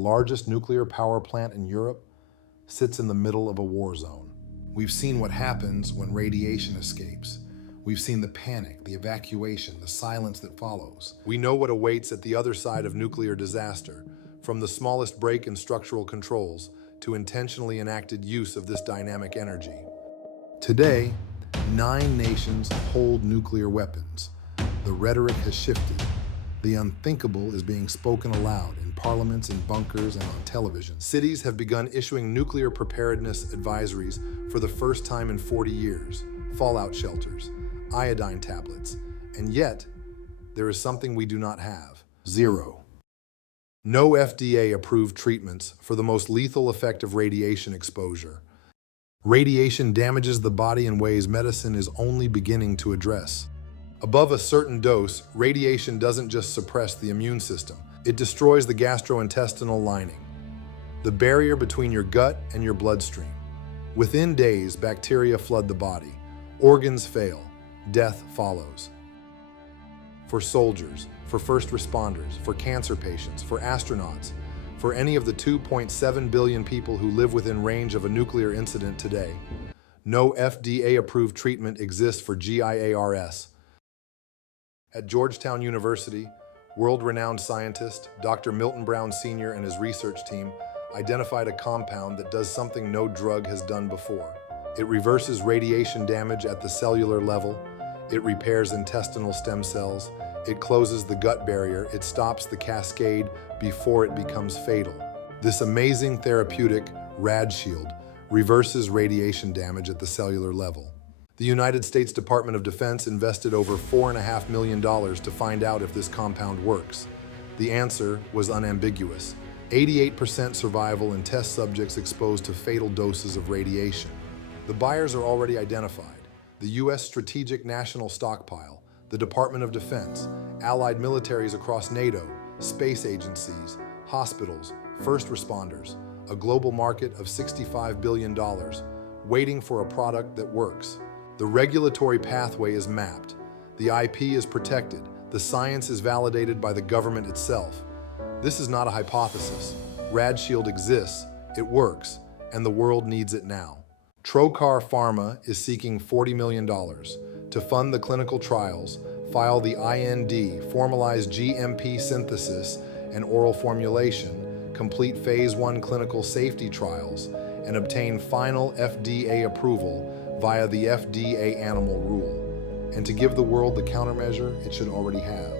largest nuclear power plant in Europe, sits in the middle of a war zone. We've seen what happens when radiation escapes. We've seen the panic, the evacuation, the silence that follows. We know what awaits at the other side of nuclear disaster, from the smallest break in structural controls to intentionally enacted use of this dynamic energy. Today, 9 nations hold nuclear weapons. The rhetoric has shifted. The unthinkable is being spoken aloud in parliaments, in bunkers, and on television. Cities have begun issuing nuclear preparedness advisories for the first time in 40 years. Fallout shelters, iodine tablets, and yet, there is something we do not have. Zero. No FDA-approved treatments for the most lethal effect of radiation exposure. Radiation damages the body in ways medicine is only beginning to address. Above a certain dose, radiation doesn't just suppress the immune system, it destroys the gastrointestinal lining, the barrier between your gut and your bloodstream. Within days, bacteria flood the body, organs fail, death follows. For soldiers, for first responders, for cancer patients, for astronauts, for any of the 2.7 billion people who live within range of a nuclear incident today, no FDA-approved treatment exists for GI-ARS. At Georgetown University, world-renowned scientist Dr. Milton Brown Sr. and his research team identified a compound that does something no drug has done before. It reverses radiation damage at the cellular level, it repairs intestinal stem cells, it closes the gut barrier, it stops the cascade before it becomes fatal. This amazing therapeutic, Radshield, reverses radiation damage at the cellular level. The United States Department of Defense invested over $4.5 million to find out if this compound works. The answer was unambiguous: 88% survival in test subjects exposed to fatal doses of radiation. The buyers are already identified: the U.S. Strategic National Stockpile, the Department of Defense, allied militaries across NATO, space agencies, hospitals, first responders, a global market of $65 billion, waiting for a product that works. The regulatory pathway is mapped, the IP is protected, the science is validated by the government itself. This is not a hypothesis. Radshield exists, it works, and the world needs it now. Trocar Pharma is seeking $40 million to fund the clinical trials, file the IND, formalize GMP synthesis and oral formulation, complete Phase 1 clinical safety trials, and obtain final FDA approval via the FDA animal rule, and to give the world the countermeasure it should already have.